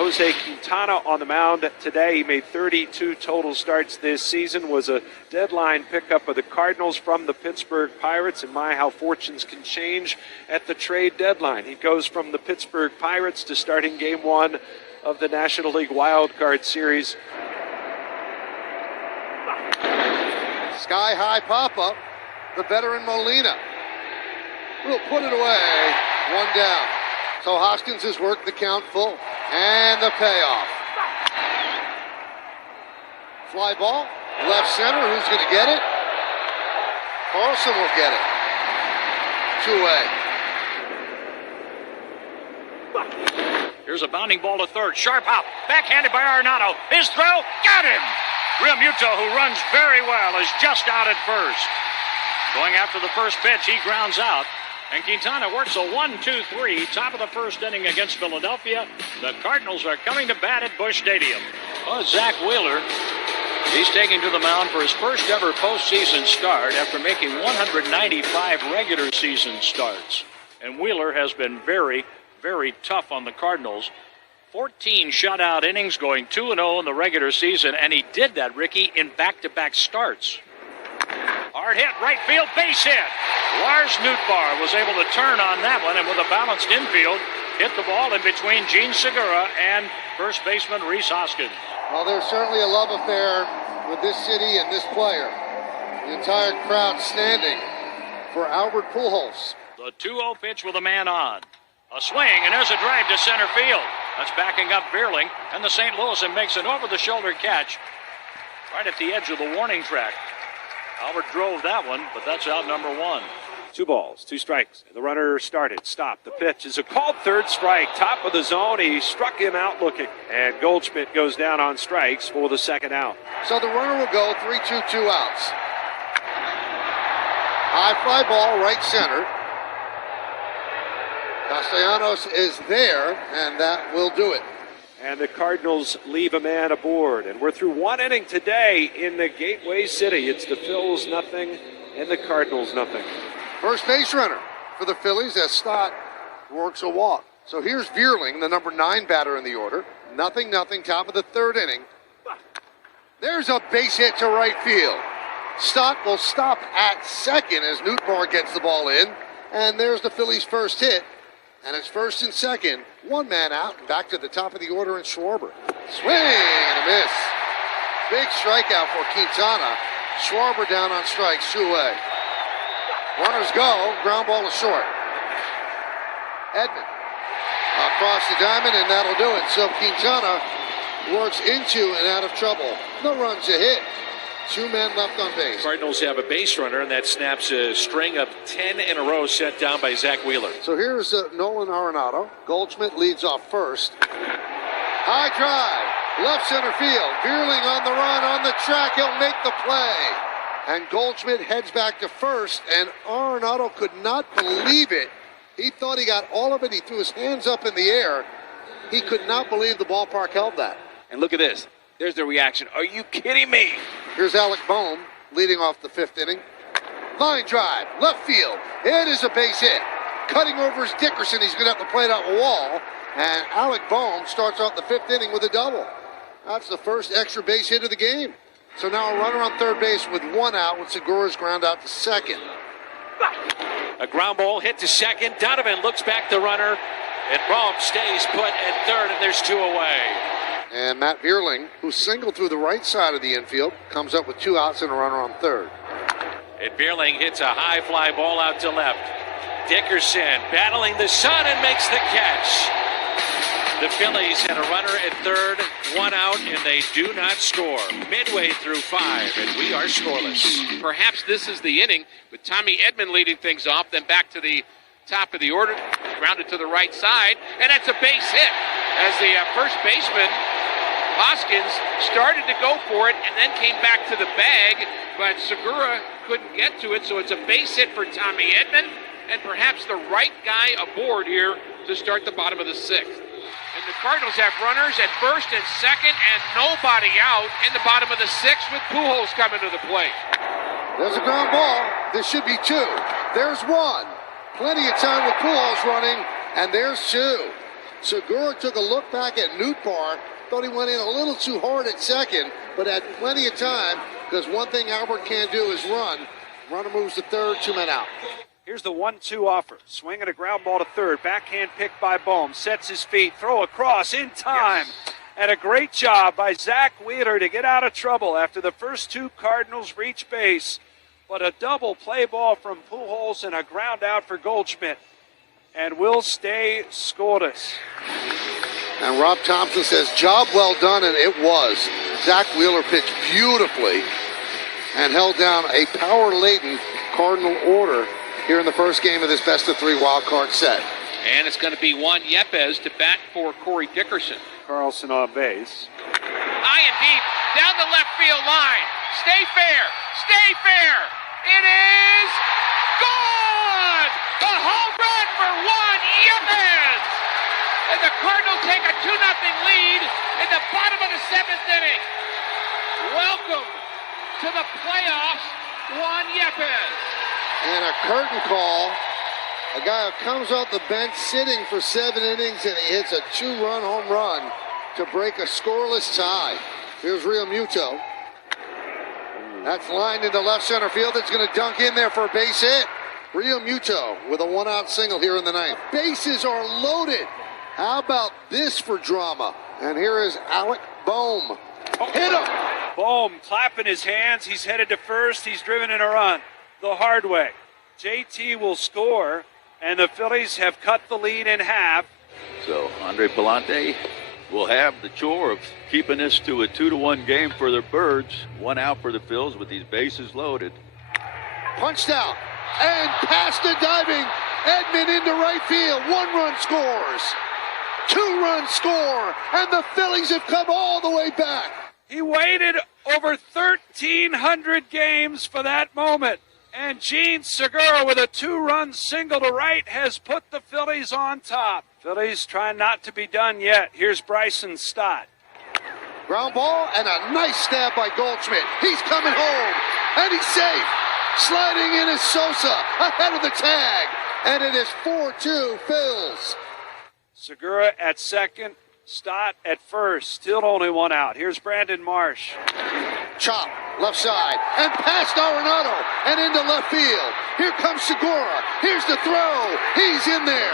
Jose Quintana on the mound today. He made 32 total starts this season, was a deadline pickup of the Cardinals from the Pittsburgh Pirates, and my, how fortunes can change at the trade deadline. He goes from the Pittsburgh Pirates to starting game one of the National League Wild Card Series. Sky-high pop-up, the veteran Molina will put it away, one down. So Hoskins has worked the count full, and the payoff. Fly ball, left center, who's going to get it? Carlson will get it. 2-away. Here's a bounding ball to third, sharp hop, backhanded by Arenado. His throw, got him! Realmuto, who runs very well, is just out at first. Going after the first pitch, he grounds out. And Quintana works a 1-2-3, top of the first inning against Philadelphia. The Cardinals are coming to bat at Busch Stadium. Oh, Zach Wheeler, he's taking to the mound for his first ever postseason start after making 195 regular season starts. And Wheeler has been very, very tough on the Cardinals. 14 shutout innings, going 2-0 in the regular season, and he did that, Ricky, in back-to-back starts. Hard hit, right field, base hit. Lars Nootbaar was able to turn on that one, and with a balanced infield, hit the ball in between Gene Segura and first baseman Rhys Hoskins. Well, there's certainly a love affair with this city and this player. The entire crowd standing for Albert Pujols. The 2-0 pitch with a man on. A swing, and there's a drive to center field. That's backing up Veerling, and the St. Louis makes an over-the-shoulder catch right at the edge of the warning track. Albert drove that one, but that's out number one. 2 balls, 2 strikes. The runner started, stopped. The pitch is a called third strike, top of the zone. He struck him out looking, and Goldschmidt goes down on strikes for the second out. So the runner will go 3-2, 2 outs. High fly ball, right center. Castellanos is there, and that will do it. And the Cardinals leave a man aboard. And we're through 1 inning today in the Gateway City. It's the Phils nothing and the Cardinals nothing. First base runner for the Phillies as Stott works a walk. So here's Veerling, the number 9 batter in the order. 0-0, top of the 3rd inning. There's a base hit to right field. Stott will stop at second as Nootbaar gets the ball in. And there's the Phillies' first hit. And it's first and second, 1 man out, and back to the top of the order in Schwarber. Swing and a miss. Big strikeout for Quintana. Schwarber down on strikes, 2 away. Runners go, ground ball to short. Edman across the diamond, and that'll do it. So Quintana works into and out of trouble. No runs, a hit. 2 men left on base. Cardinals have a base runner, and that snaps a string of 10 in a row set down by Zach Wheeler. So here's Nolan Arenado. Goldschmidt leads off first. High drive, left center field. Veerling on the run, on the track. He'll make the play. And Goldschmidt heads back to first, and Arenado could not believe it. He thought he got all of it. He threw his hands up in the air. He could not believe the ballpark held that. And look at this. There's the reaction. Are you kidding me? Here's Alec Bohm leading off the 5th inning. Line drive, left field. It is a base hit. Cutting over is Dickerson. He's going to have to play it out the wall. And Alec Bohm starts off the 5th inning with a double. That's the first extra base hit of the game. So now a runner on third base with 1 out with Segura's ground out to second. A ground ball hit to second. Donovan looks back the runner. And Bohm stays put at third, and there's 2 away. And Matt Veerling, who singled through the right side of the infield, comes up with 2 outs and a runner on third. And Veerling hits a high fly ball out to left. Dickerson battling the sun and makes the catch. The Phillies had a runner at third, 1 out, and they do not score. Midway through 5, and we are scoreless. Perhaps this is the inning with Tommy Edman leading things off, then back to the top of the order, grounded to the right side, and that's a base hit as the first baseman, Hoskins, started to go for it and then came back to the bag, but Segura couldn't get to it, so it's a base hit for Tommy Edman, and perhaps the right guy aboard here to start the bottom of the 6th. And the Cardinals have runners at first and second and nobody out in the bottom of the 6th with Pujols coming to the plate. There's a ground ball. There should be 2. There's 1. Plenty of time with Pujols running, and there's 2. Segura took a look back at Nootbaar. Thought he went in a little too hard at second, but had plenty of time because one thing Albert can't do is run. Runner moves to third, 2 men out. Here's the 1-2 offer. Swinging a ground ball to third. Backhand pick by Bohm. Sets his feet. Throw across in time. Yes. And a great job by Zach Wheeler to get out of trouble after the first two Cardinals reach base. But a double play ball from Pujols and a ground out for Goldschmidt. And will stay scoreless. And Rob Thompson says, job well done, and it was. Zach Wheeler pitched beautifully and held down a power-laden Cardinal order here in the first game of this best-of-3 wild card set. And it's going to be Juan Yepez to bat for Corey Dickerson. Carlson on base. High and deep, down the left field line. Stay fair, stay fair. It is gone! A home run for Juan Yepez! And the Cardinals take a 2-0 lead in the bottom of the 7th inning. Welcome to the playoffs, Juan Yepez. And a curtain call. A guy who comes off the bench sitting for 7 innings, and he hits a 2-run home run to break a scoreless tie. Here's Real Muto. That's lined into left center field. It's going to dunk in there for a base hit. Real Muto with a 1-out single here in the 9th. Bases are loaded. How about this for drama? And here is Alec Bohm. Hit him. Bohm clapping his hands. He's headed to first. He's driven in a run the hard way. JT will score, and the Phillies have cut the lead in half. So Andre Palante will have the chore of keeping this to a 2-1 game for the Birds. 1 out for the Phils with these bases loaded. Punched out and past the diving Edman into right field. 1-run scores. 2-run score, and the Phillies have come all the way back. He waited over 1,300 games for that moment. And Gene Segura with a 2-run single to right has put the Phillies on top. Phillies trying not to be done yet. Here's Bryson Stott. Ground ball and a nice stab by Goldschmidt. He's coming home, and he's safe. Sliding in is Sosa ahead of the tag, and it is 4-2 Phils. Segura at second, Stott at first. Still only 1 out. Here's Brandon Marsh. Chop, left side, and past Arenado, and into left field. Here comes Segura. Here's the throw. He's in there.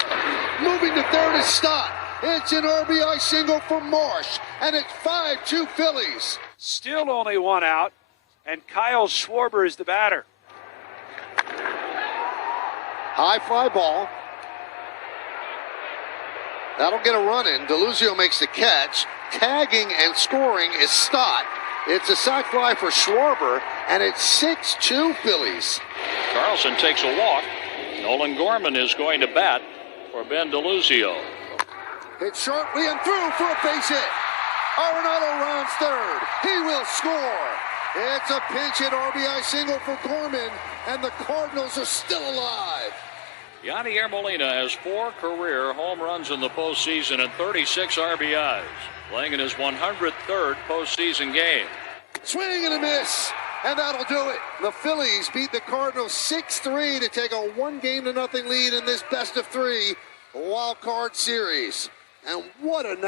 Moving to third is Stott. It's an RBI single for Marsh, and it's 5-2 Phillies. Still only 1 out, and Kyle Schwarber is the batter. High fly ball. That'll get a run in. DeLuzio makes the catch. Tagging and scoring is Stott. It's a sac fly for Schwarber, and it's 6-2 Phillies. Carlson takes a walk. Nolan Gorman is going to bat for Ben DeLuzio. Hit sharply and through for a base hit. Arenado rounds third. He will score. It's a pinch hit RBI single for Gorman, and the Cardinals are still alive. Yadier Molina has 4 career home runs in the postseason and 36 RBIs, playing in his 103rd postseason game. Swing and a miss, and that'll do it. The Phillies beat the Cardinals 6-3 to take a 1-0 lead in this best-of-3 wild card series. And what a night.